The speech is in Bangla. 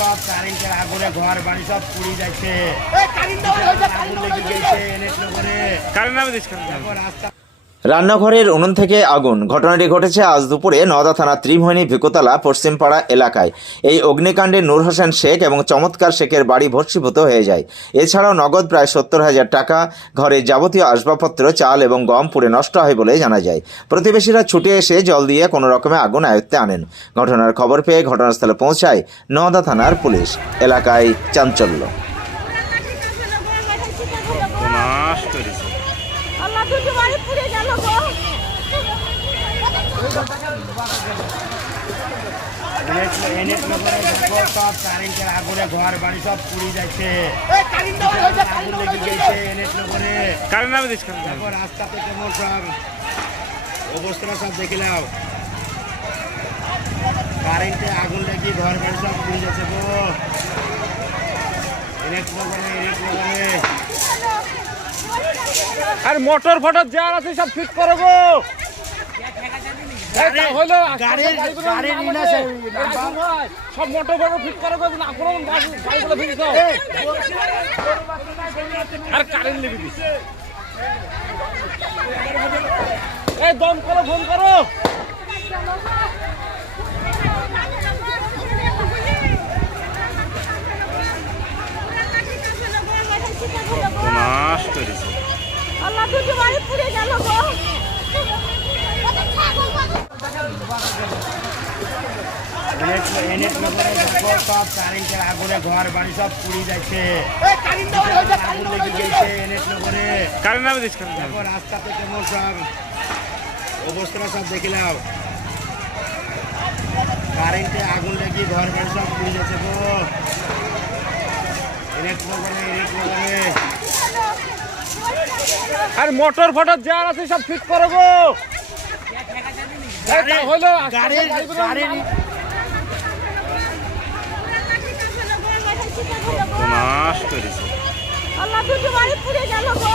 সব কারেন্টের আগুনে ঘর বাড়ি সব পুড়ে যাচ্ছে। কারেন্ট নামে দিস রাস্তা রান্নাঘরের উনুন থেকে আগুন। ঘটনাটি ঘটেছে আজ দুপুরে নওদা থানা ত্রিমোহিনী ভিকুতলা, পশ্চিমপাড়া এলাকায়। এই অগ্নিকাণ্ডে নূর হোসেন শেখ এবং চমৎকার শেখের বাড়ি ভস্মীভূত হয়ে যায়। এছাড়াও নগদ প্রায় সত্তর হাজার টাকা ঘরের যাবতীয় আসবাবপত্র, চাল এবং গম পুড়ে নষ্ট হয় বলে জানা যায়। প্রতিবেশীরা ছুটে এসে জল দিয়ে কোনো রকমে আগুন আয়ত্তে আনেন। ঘটনার খবর পেয়ে ঘটনাস্থলে পৌঁছায় নওদা থানার পুলিশ। এলাকায় চাঞ্চল্য। আল্লাহ দুটো বাড়ি পুড়ে গেল গো। সব কারেন্টের আগুনে ঘর বাড়ি সব পুড়ে যাচ্ছে আগুন লেগে গেছে এনে নগরে কারেন্ট নামে দিস কারেন্ট দেখো রাস্তা তো কেমন সব অবস্থাটা সব দেখিলাম কারেন্টে আগুন লেগে ঘর বাড়ি সব পুড়ে যাচ্ছে গো এনে। নগরে আর মোটর ফটর যা আছে সব ফিট করো গো। এই তা হইল গাড়ির- গাড়িগুলো গাড়ির নাম ই না আছে। সে- এই আসুন ভাই, সব মোটর ফটর ফিট করো না কোনো গাড়িগুলো আর কারেন্ট লেগে দিস। এই দম করো ফোন করো। দুটো বাড়ি পুড়ে গেল গো। সব কারেন্টের আগুনে ঘর বাড়ি সব পুড়ে যাচ্ছে আগুন লেগে গেছে এনে নগরে কারেন্ট নামে দিস কারেন্ট দেখো রাস্তা তো কেমন সব অবস্থাটা সব দেখিলাম কারেন্টে আগুন লেগে ঘর বাড়ি সব পুড়ে যাচ্ছে গো এনে নগরে আর মোটর ফটর যা আছে সব ফিট করব নাশ করেছে আল্লাহ দুটো বাড়ি পুড়ে গেল গো।